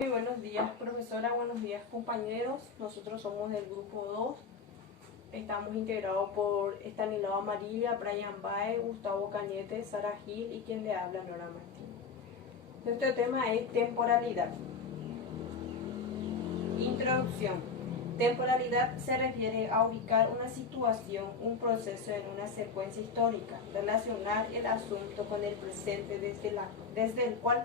Muy buenos días, profesora, buenos días, compañeros. Nosotros somos del grupo 2. Estamos integrados por Estanislao Amarilla, Brian Bae, Gustavo Cañete, Sara Gil y quien le habla, Nora Martín. Nuestro tema es temporalidad. Introducción. Temporalidad se refiere a ubicar una situación, un proceso en una secuencia histórica, relacionar el asunto con el presente desde el cual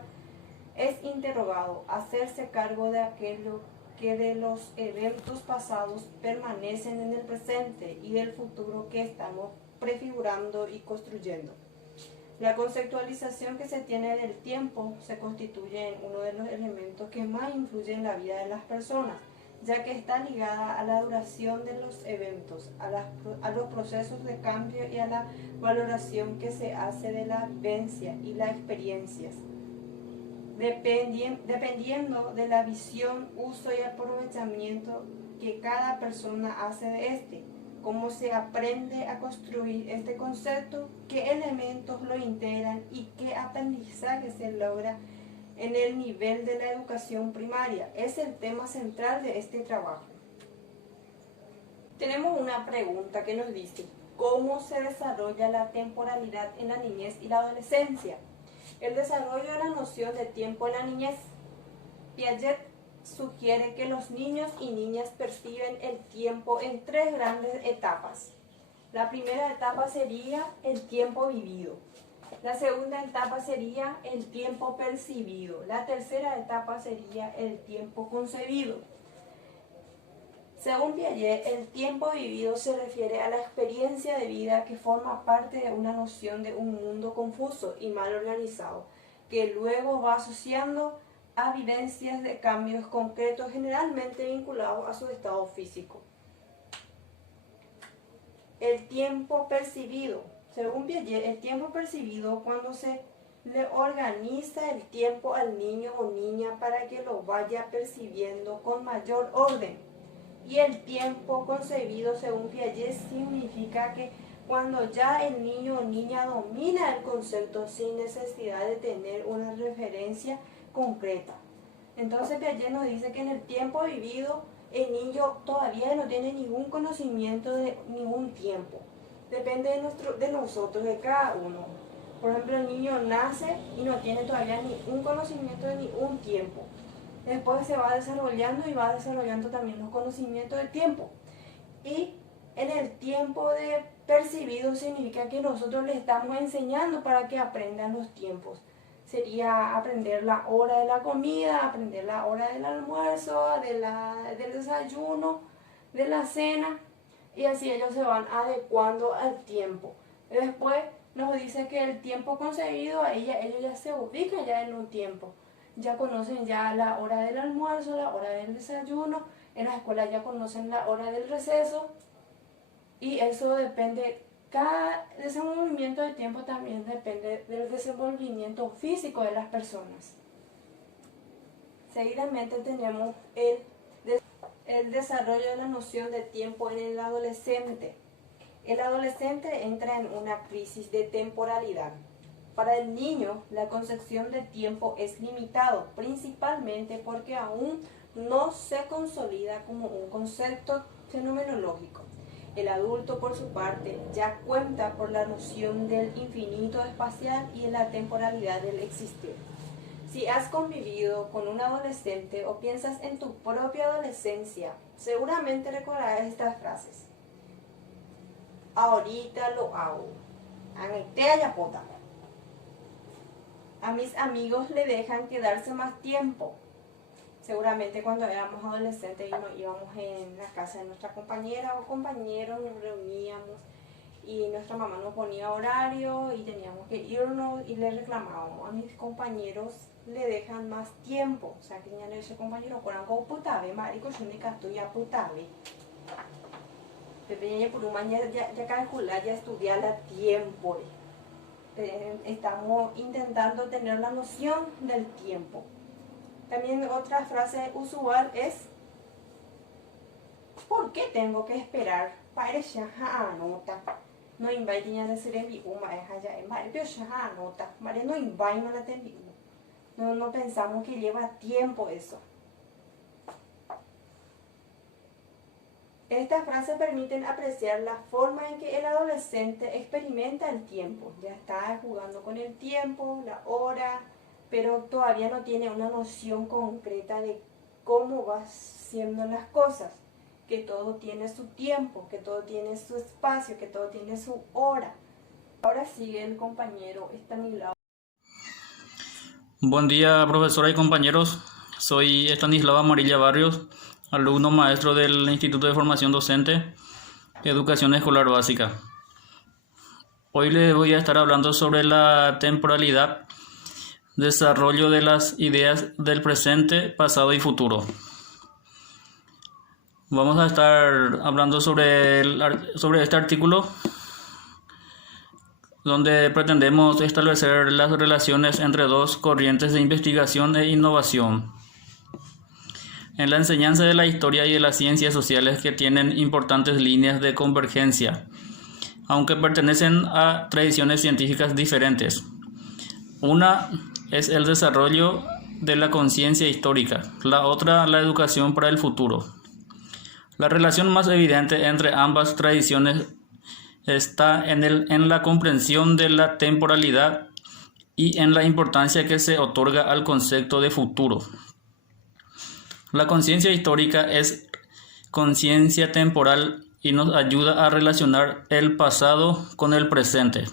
es interrogado, hacerse cargo de aquello que de los eventos pasados permanecen en el presente y del futuro que estamos prefigurando y construyendo. La conceptualización que se tiene del tiempo se constituye en uno de los elementos que más influyen en la vida de las personas, ya que está ligada a la duración de los eventos, a los procesos de cambio y a la valoración que se hace de la vivencia y las experiencias. Dependiendo de la visión, uso y aprovechamiento que cada persona hace de este, cómo se aprende a construir este concepto, qué elementos lo integran y qué aprendizaje se logra en el nivel de la educación primaria. Es el tema central de este trabajo. Tenemos una pregunta que nos dice: ¿cómo se desarrolla la temporalidad en la niñez y la adolescencia? El desarrollo de la noción de tiempo en la niñez. Piaget sugiere que los niños y niñas perciben el tiempo en tres grandes etapas. La primera etapa sería el tiempo vivido. La segunda etapa sería el tiempo percibido. La tercera etapa sería el tiempo concebido. Según Piaget, el tiempo vivido se refiere a la experiencia de vida que forma parte de una noción de un mundo confuso y mal organizado, que luego va asociando a vivencias de cambios concretos generalmente vinculados a su estado físico. El tiempo percibido. Según Piaget, el tiempo percibido cuando se le organiza el tiempo al niño o niña para que lo vaya percibiendo con mayor orden. Y el tiempo concebido, según Piaget, significa que cuando ya el niño o niña domina el concepto sin necesidad de tener una referencia concreta. Entonces Piaget nos dice que en el tiempo vivido el niño todavía no tiene ningún conocimiento de ningún tiempo. Depende de nosotros, de cada uno. Por ejemplo, el niño nace y no tiene todavía ningún conocimiento de ningún tiempo. Después se va desarrollando y va desarrollando también los conocimientos del tiempo. Y en el tiempo de percibido significa que nosotros le estamos enseñando para que aprendan los tiempos. Sería aprender la hora de la comida, aprender la hora del almuerzo, del desayuno, de la cena, y así ellos se van adecuando al tiempo. Después nos dice que el tiempo concebido, ellos ya se ubican ya en un tiempo. Ya conocen ya la hora del almuerzo, la hora del desayuno, en la escuela ya conocen la hora del receso, y eso depende, cada desenvolvimiento de tiempo también depende del desenvolvimiento físico de las personas. Seguidamente tenemos el desarrollo de la noción de tiempo en el adolescente. El adolescente entra en una crisis de temporalidad. Para el niño, la concepción de tiempo es limitado, principalmente porque aún no se consolida como un concepto fenomenológico. El adulto, por su parte, ya cuenta por la noción del infinito espacial y de la temporalidad del existir. Si has convivido con un adolescente o piensas en tu propia adolescencia, seguramente recordarás estas frases. Ahorita lo hago. Anete ayapota. A mis amigos le dejan quedarse más tiempo. Seguramente cuando éramos adolescentes y nos íbamos en la casa de nuestra compañera o compañero, nos reuníamos y nuestra mamá nos ponía horario y teníamos que irnos y le reclamábamos a mis compañeros le dejan más tiempo. O sea, que ya ese compañero por algo putave, marico, yo me casto ya putave. Pepe por un mañana ya calcular, ya estudiar a tiempo. Estamos intentando tener la noción del tiempo. También otra frase usual es: ¿por qué tengo que esperar? Para ya anota. No invite a ser enviado, ya pero ya anota. Mare no invite a la enviado. No pensamos que lleva tiempo eso. Estas frases permiten apreciar la forma en que el adolescente experimenta el tiempo. Ya está jugando con el tiempo, la hora, pero todavía no tiene una noción concreta de cómo van siendo las cosas. Que todo tiene su tiempo, que todo tiene su espacio, que todo tiene su hora. Ahora sigue el compañero Estanislao. Buen día, profesora y compañeros. Soy Estanislao Amarilla Barrios, alumno maestro del Instituto de Formación Docente, Educación Escolar Básica. Hoy les voy a estar hablando sobre la temporalidad, desarrollo de las ideas del presente, pasado y futuro. Vamos a estar hablando sobre este artículo, donde pretendemos establecer las relaciones entre dos corrientes de investigación e innovación en la enseñanza de la historia y de las ciencias sociales, que tienen importantes líneas de convergencia, aunque pertenecen a tradiciones científicas diferentes. Una es el desarrollo de la conciencia histórica, la otra la educación para el futuro. La relación más evidente entre ambas tradiciones está en la comprensión de la temporalidad y en la importancia que se otorga al concepto de futuro. La conciencia histórica es conciencia temporal y nos ayuda a relacionar el pasado con el presente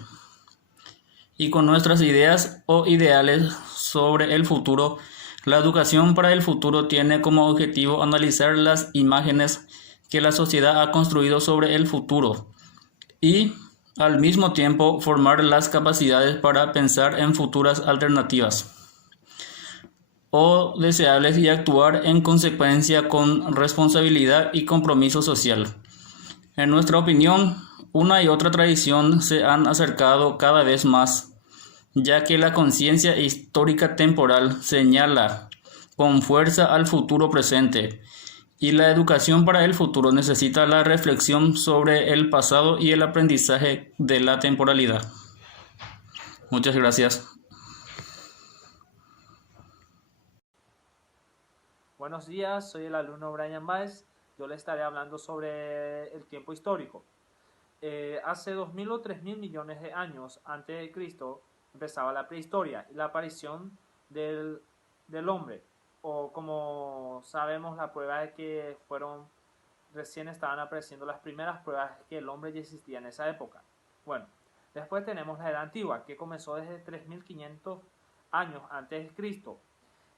y con nuestras ideas o ideales sobre el futuro. La educación para el futuro tiene como objetivo analizar las imágenes que la sociedad ha construido sobre el futuro y, al mismo tiempo, formar las capacidades para pensar en futuras alternativas o deseables y actuar en consecuencia con responsabilidad y compromiso social. En nuestra opinión, una y otra tradición se han acercado cada vez más, ya que la conciencia histórica temporal señala con fuerza al futuro presente, y la educación para el futuro necesita la reflexión sobre el pasado y el aprendizaje de la temporalidad. Muchas gracias. Buenos días, soy el alumno Brian Baez. Yo le estaré hablando sobre el tiempo histórico. Hace 2000 o 3000 millones de años antes de Cristo empezaba la prehistoria y la aparición del hombre, o como sabemos, la prueba de que recién estaban apareciendo las primeras pruebas de que el hombre ya existía en esa época. Bueno, después tenemos la Edad Antigua, que comenzó desde 3500 años antes de Cristo.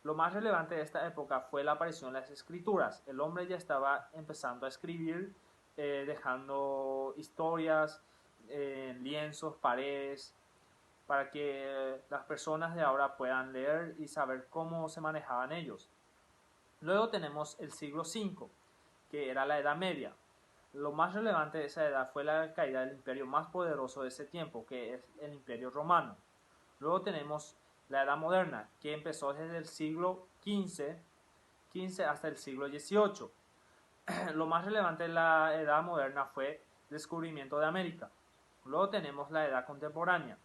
Lo más relevante de esta época fue la aparición de las escrituras. El hombre ya estaba empezando a escribir, dejando historias en lienzos, paredes, para que las personas de ahora puedan leer y saber cómo se manejaban ellos. Luego tenemos el siglo V, que era la Edad Media. Lo más relevante de esa edad fue la caída del imperio más poderoso de ese tiempo, que es el Imperio Romano. Luego tenemos la Edad Moderna, que empezó desde el siglo XV hasta el siglo XVIII. Lo más relevante de la Edad Moderna fue el descubrimiento de América. Luego tenemos la Edad Contemporánea,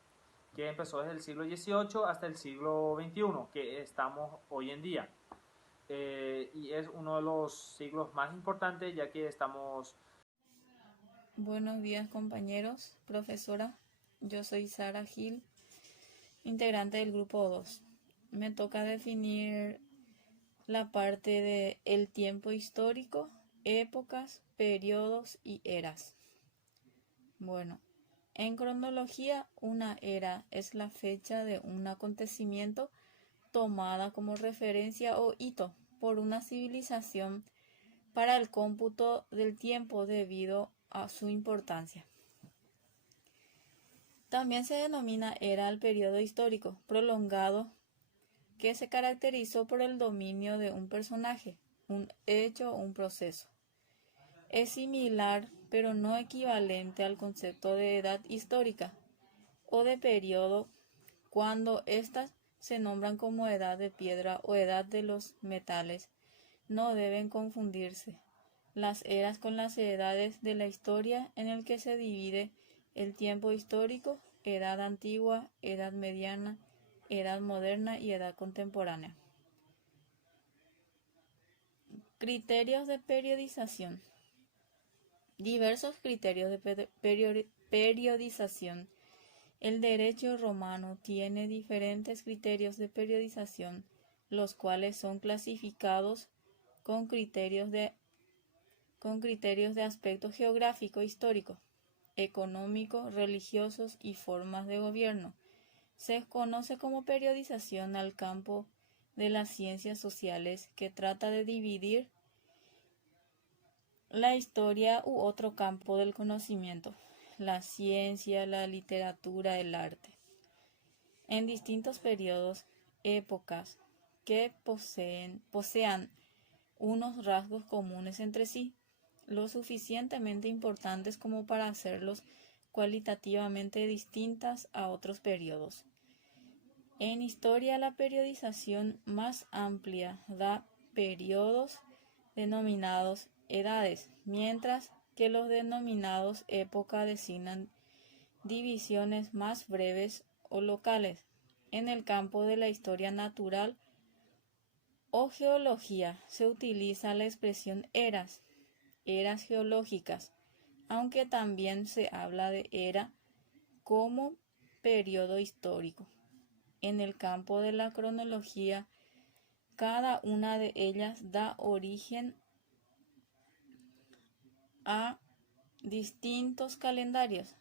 que empezó desde el siglo XVIII hasta el siglo XXI, que estamos hoy en día. Y es uno de los siglos más importantes, ya que estamos... Buenos días, compañeros, profesora. Yo soy Sara Gil, integrante del grupo 2. Me toca definir la parte de el tiempo histórico, épocas, periodos y eras. Bueno, en cronología, una era es la fecha de un acontecimiento tomada como referencia o hito por una civilización para el cómputo del tiempo debido a su importancia. También se denomina era el periodo histórico prolongado que se caracterizó por el dominio de un personaje, un hecho o un proceso. Es similar, pero no equivalente al concepto de edad histórica o de periodo, cuando éstas se nombran como edad de piedra o edad de los metales. No deben confundirse las eras con las edades de la historia, en el que se divide el tiempo histórico: edad antigua, edad mediana, edad moderna y edad contemporánea. Criterios de periodización. Diversos criterios de periodización. El derecho romano tiene diferentes criterios de periodización, los cuales son clasificados con criterios de aspecto geográfico, histórico, económico, religiosos y formas de gobierno. Se conoce como periodización al campo de las ciencias sociales, que trata de dividir la historia u otro campo del conocimiento, la ciencia, la literatura, el arte, en distintos periodos, épocas que posean unos rasgos comunes entre sí, lo suficientemente importantes como para hacerlos cualitativamente distintas a otros periodos. En historia, la periodización más amplia da periodos denominados edades, mientras que los denominados época designan divisiones más breves o locales. En el campo de la historia natural o geología se utiliza la expresión eras geológicas, aunque también se habla de era como periodo histórico. En el campo de la cronología, cada una de ellas da origen a distintos calendarios,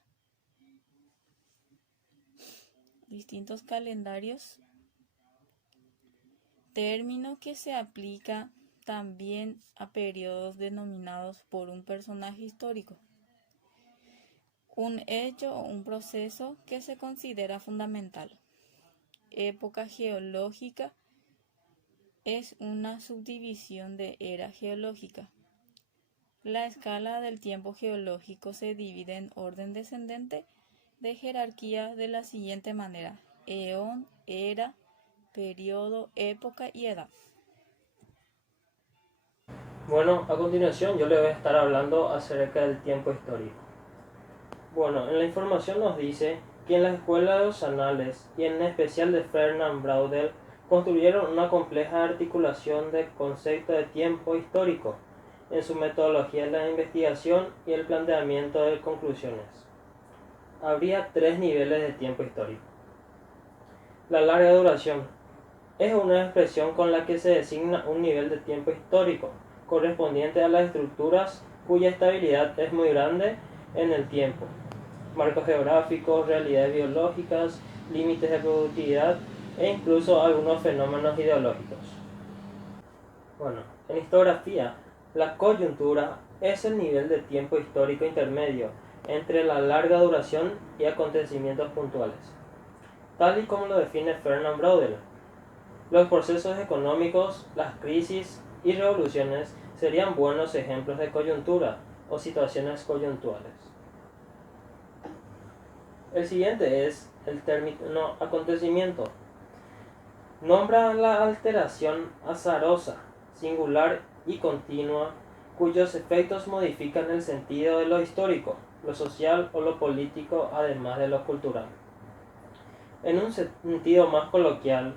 término que se aplica también a periodos denominados por un personaje histórico, un hecho o un proceso que se considera fundamental. Época geológica es una subdivisión de era geológica. La escala del tiempo geológico se divide en orden descendente de jerarquía de la siguiente manera: eón, era, periodo, época y edad. Bueno, a continuación yo le voy a estar hablando acerca del tiempo histórico. Bueno, en la información nos dice que en la escuela de los anales, y en especial de Fernand Braudel, construyeron una compleja articulación del concepto de tiempo histórico en su metodología de la investigación y el planteamiento de conclusiones. Habría 3 niveles de tiempo histórico. La larga duración es una expresión con la que se designa un nivel de tiempo histórico correspondiente a las estructuras cuya estabilidad es muy grande en el tiempo, marcos geográficos, realidades biológicas, límites de productividad e incluso algunos fenómenos ideológicos. Bueno, en historiografía, la coyuntura es el nivel de tiempo histórico intermedio entre la larga duración y acontecimientos puntuales, tal y como lo define Fernand Braudel. Los procesos económicos, las crisis y revoluciones serían buenos ejemplos de coyuntura o situaciones coyunturales. El siguiente es el término acontecimiento. Nombra la alteración azarosa, singular y continua, cuyos efectos modifican el sentido de lo histórico, lo social o lo político, además de lo cultural. En un sentido más coloquial,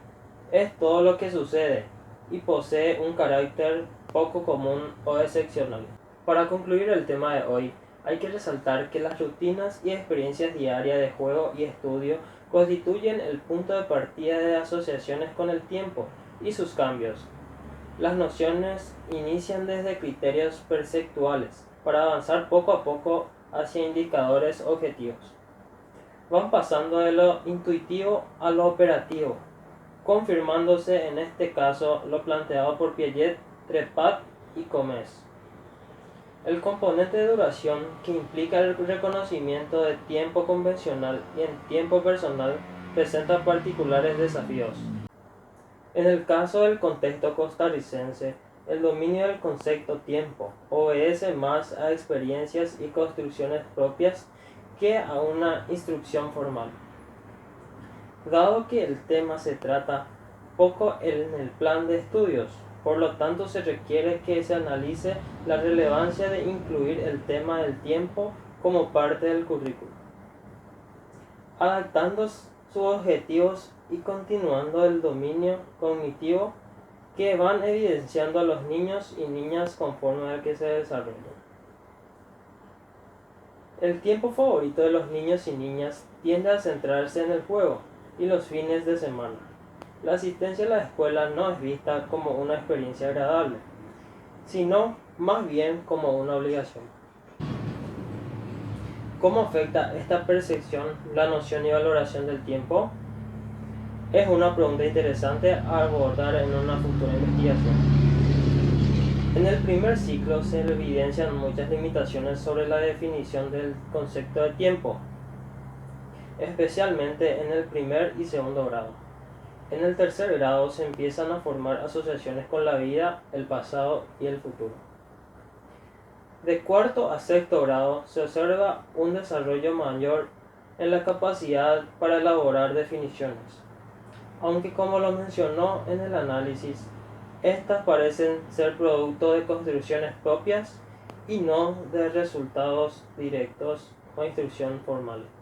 es todo lo que sucede y posee un carácter poco común o excepcional. Para concluir el tema de hoy, hay que resaltar que las rutinas y experiencias diarias de juego y estudio constituyen el punto de partida de asociaciones con el tiempo y sus cambios. Las nociones inician desde criterios perceptuales para avanzar poco a poco hacia indicadores objetivos. Van pasando de lo intuitivo a lo operativo, confirmándose en este caso lo planteado por Piaget, Trepat y Comes. El componente de duración, que implica el reconocimiento de tiempo convencional y en tiempo personal, presenta particulares desafíos. En el caso del contexto costarricense, el dominio del concepto tiempo obedece más a experiencias y construcciones propias que a una instrucción formal. Dado que el tema se trata poco en el plan de estudios, por lo tanto se requiere que se analice la relevancia de incluir el tema del tiempo como parte del currículo, adaptando sus objetivos y continuando el dominio cognitivo que van evidenciando a los niños y niñas conforme al que se desarrollan. El tiempo favorito de los niños y niñas tiende a centrarse en el juego y los fines de semana. La asistencia a la escuela no es vista como una experiencia agradable, sino más bien como una obligación. ¿Cómo afecta esta percepción la noción y valoración del tiempo? Es una pregunta interesante a abordar en una futura investigación. En el primer ciclo se evidencian muchas limitaciones sobre la definición del concepto de tiempo, especialmente en el primer y segundo grado. En el tercer grado se empiezan a formar asociaciones con la vida, el pasado y el futuro. De cuarto a sexto grado se observa un desarrollo mayor en la capacidad para elaborar definiciones, aunque como lo mencionó en el análisis, estas parecen ser producto de construcciones propias y no de resultados directos o instrucción formales.